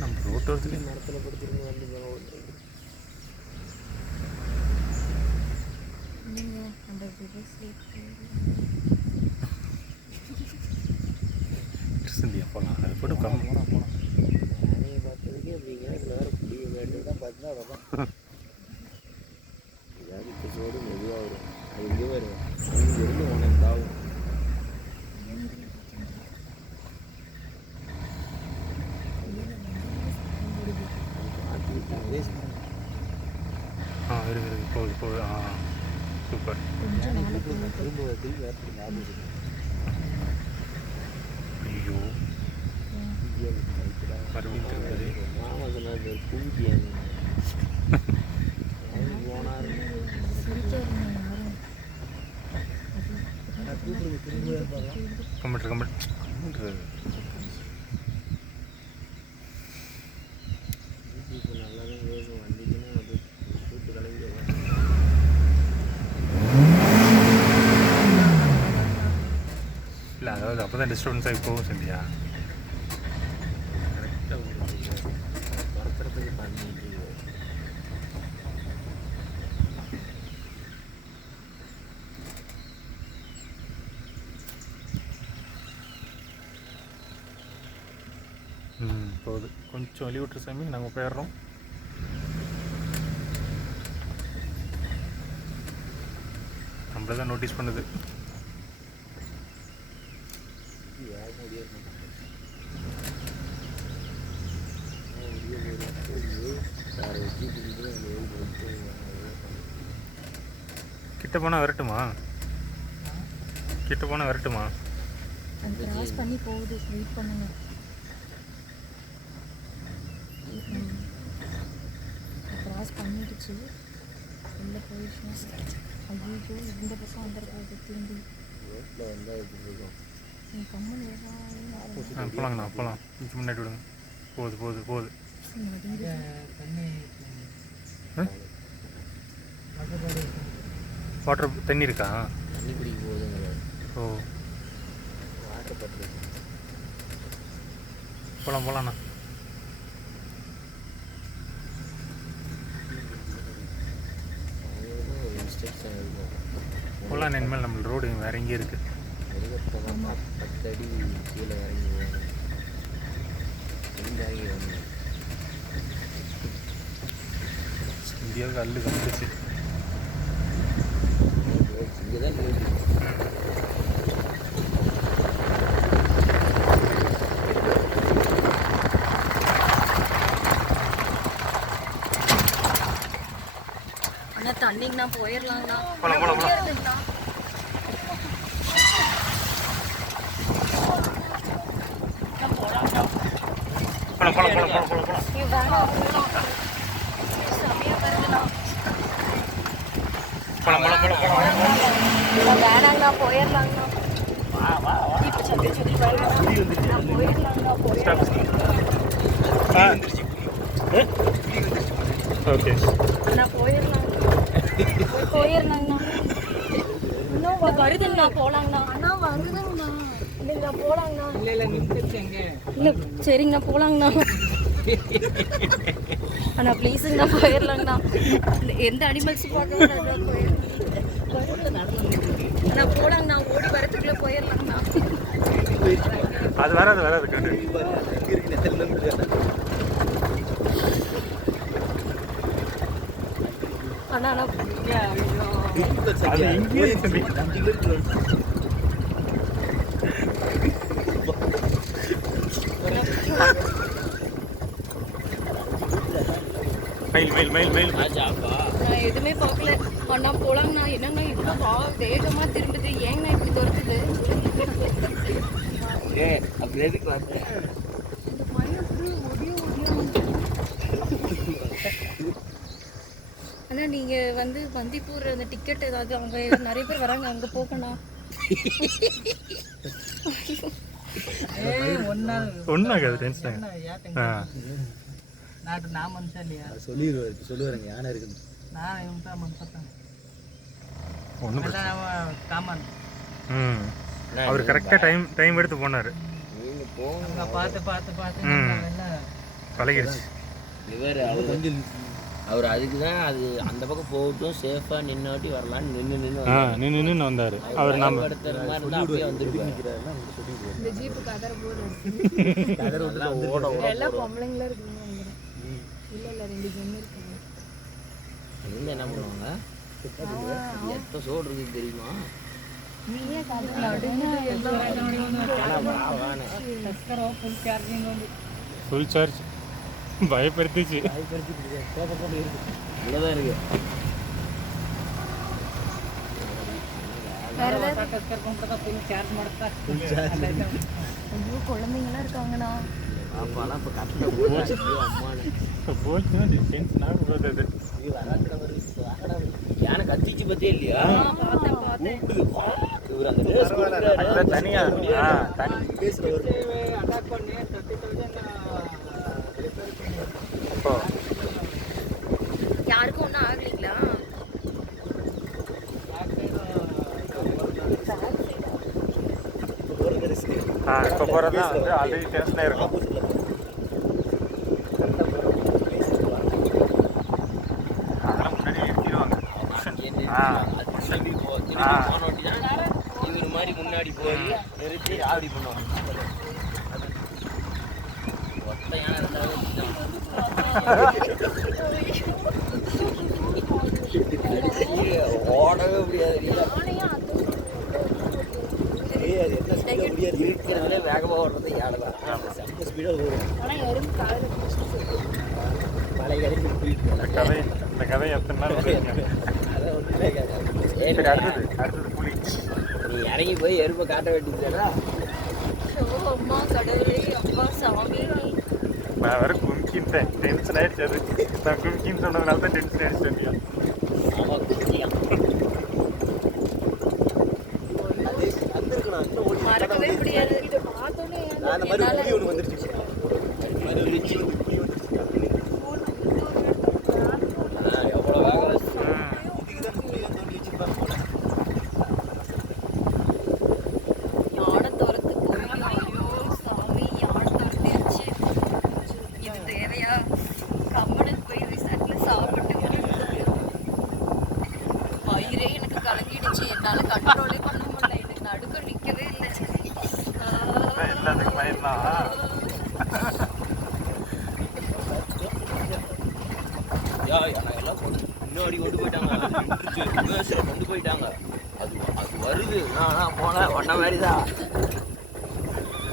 நம்ம ரோட்டோரத்துலேயே மரத்தில் படுத்துருந்து வந்து கிருஷ்ணந்தியா போகலாம் அது போட்டு கம்மி போனால் யானையை பார்த்ததுக்கே அப்படிங்கிற இதில் வேறு புளிய வேண்டியது தான் பார்த்தீங்கன்னா அதான் ஏதாவது பிசோடு மெதுவாக வரும் அது இங்கே வரும் அங்கிருந்து உனக்கு தாவும் இருக்கு போகுது போகுது. சூப்பர். திரும்ப ஐயோ மறுபடியும் திரும்புது. மாமா சொன்னார் பூஜ்யம் போனார் கம்ப்யூட்டர் கம்ப்யூட்டர் நல்லா தான் வேகும் வண்டிக்குன்னு அது கூட்டு கலவி இல்லை அதாவது அப்போ தான் டிஸ்டர்பன்ஸ் ஆகி போகும் சந்தியா. கரெக்டாக துரத்துறதுக்கு பண்ணிட்டு போகுது. கொஞ்சம் வழி விட்டுரு சாமி, நாங்கள் போயிடுறோம். நம்மள தான் நோட்டீஸ் பண்ணுது. கிட்ட போனால் வரட்டுமா? கிட்ட போனால் வரட்டுமா? கிராஸ் பண்ணி போகுது. வெயிட் பண்ணுங்க. கிராஸ் பண்ணிடுச்சு. உள்ள போயிடுச்சுன்னா ஐயோ இந்த பக்கம் வந்துட போகுது. திரும்பி ரோட்டில் வந்தால் எப்படி இருக்கும்? போகலாங்கண்ணா போகலாம். கொஞ்சம் முன்னாடி விடுங்க. போகுது போகுது போகுது. வாட்டர் தண்ணி இருக்கா? தண்ணி குடிக்க போகுதுங்க. ஓ வாட்டர் பட்டு போகலாம் போகலாண்ணா. இன்ஸ்ட்ரக்ஷன் இருக்கும். போகலாம். இனிமேல் நம்ம ரோடு வேறு எங்கேயும் இருக்குது. 10 அடி கீழே இறங்கி போகணும். இறங்கி வரணும். இந்தியாவுக்கு அல்லு கண்டுச்சு. இங்கே தான் போயிட்டு ஆனால் தண்ணிங்கண்ணா போயிடலாங்கண்ணா. போகலாம் போகலாம் போகலாம். போகலாம் போகலாம் போகலாம் போகலாம் போகலாம். நீ வேணாம் செமையாக வருதுண்ணா. போகலாம் போகலாம் போகலாம் போகலாம். வேணாங்கண்ணா போயிடலாங்கண்ணா. இப்போ சந்தை சுற்றி போயிடலாங்கண்ணா. ஓகே அண்ணா போயிடலாங்கண்ணா. இன்னும் வருதுங்கண்ணா. போகலாங்கண்ணா. அண்ணா வருதுங்கண்ணா. இல்லைங்கண்ணா போகலாங்கண்ணா. இல்லை சரிங்கண்ணா போகலாங்கண்ணா. அண்ணா ப்ளீஸுங்கண்ணா போயிடலாங்கண்ணா. எந்த அனிமல்ஸ் பார்க்க அண்ணா போகலாங்கண்ணா. ஓடி வரத்துக்குள்ளே போயிடலாங்கண்ணா. அது வராது கண்டு. அண்ணா அண்ணா அது எங்கேயே மைல் நான் எதுவுமே பார்க்கல. அண்ணா போலாங்கண்ணா. என்னங்கண்ணா இவ்வளோ வேகமாக திரும்புது? ஏங்கண்ணா இப்படி துரத்துது? அப்படி எதுக்கு வந்தேன்? அண்ணா நீங்கள் வந்து பந்திப்பூர் அந்த டிக்கெட் ஏதாவது அங்கே நிறைய பேர் வராங்க, அங்கே போகணும். ஒன்றாகாது டென்ஷன். நான் மனுஷன் இல்லையா? சொல்லுவாருங்க யானை இருக்குது. நான் இவன் தான் மனுஷன். ஒன்றும் காமன். அவர் கரெக்டாக டைம் எடுத்து போனார். நீங்கள் போங்க. பார்த்து பழகிடுச்சு. இவர் அவர் அதுக்கு தான் அது அந்த பக்கம் போகட்டும் சேஃபாக நின்னாட்டி வரலான்னு நின்று வந்தார். அவர் நம்ம எடுத்துற மாதிரி இருந்தால் அப்படியே வந்துருப்பாரு. இந்த ஜீப்பு கதற போல எல்லாம் பொம்பளைங்களா இருக்குங்க. இல்லை இல்லை 2 ஜெம்மி இருக்காங்க. இவங்க என்ன பண்ணுவாங்க? எத்தனை சோடு இருக்குது தெரியுமா? நீயே ஃபுல் சார்ஜ் பயப்படுத்திச்சு. இவ்வளோதான் இருக்கு. ஐயோ குழந்தைங்களாம் இருக்காங்கண்ணா. அப்போலாம் இப்போ கட்டின போச்சு போச்சுன்னா டென்ஷனாக போகுது. யானை கத்திச்சு பத்தியே இல்லையா? பார்த்தேன் இவர் அந்த ரேஸ் அதுதான் தனியாக தனி இப்போ யாருக்கும் ஒன்றும் ஆகலைங்களா? இப்போ போகிறது தான் வந்து ஆல்ரெடி டென்ஷனாக இருக்கும். அதெல்லாம் முன்னாடி நிறுத்திடுவாங்க. இவர் மாதிரி முன்னாடி போய் நிறுத்தி ஆடி பண்ணுவாங்க. ஒத்த யானை இருந்தாலும் ஓடவே முடியாது. இருக்கிறதுல வேகமாக ஓடுறது யானை தான். செம்ம ஸ்பீடாக ஓடும். மலை கரைக்கு போயிட்டு இந்த கதை எத்தனை நாள் வருவீங்க? அதான் ஒன்றுமே கேட்காது. சரி, அடுத்தது புலி. நீ இறங்கி போய் எறும்பை காட்ட வேண்டியதுனா அம்மா கடவுளே அப்பா சாமி. நான் வேறு கும்கின்ட்டேன். டென்ஷன் ஆகிடுச்சு. அது நான் கும்கின்னு சொன்னதுனால தான் டென்ஷன் ஆகிடுச்சு. ஆமாம் குச்சியா மறக்கவே முடியாது. இதை பார்த்தோன்னே எவ்வளோ வேகம் யானை துரத்து போய் ஐயோ சாமி யானை துரத்திடுச்சு. இது தேவையா? கம்மனுக்கு போய் ரிசார்ட்ல சாப்பிட்டு வயிறே எனக்கு கலங்கிடுச்சு. என்னால கண்ட்ரோலே பண்ண முடியல. எனக்கு நடுக்க நிக்கவே இல்லை. எல்லாத்துக்கும் பயம்தான். எல்லாம் முன்னாடி கொண்டு போயிட்டாங்க. கொண்டு போயிட்டாங்க. அது வருது. நான் போனேன் ஒன்ன மாதிரி தான்.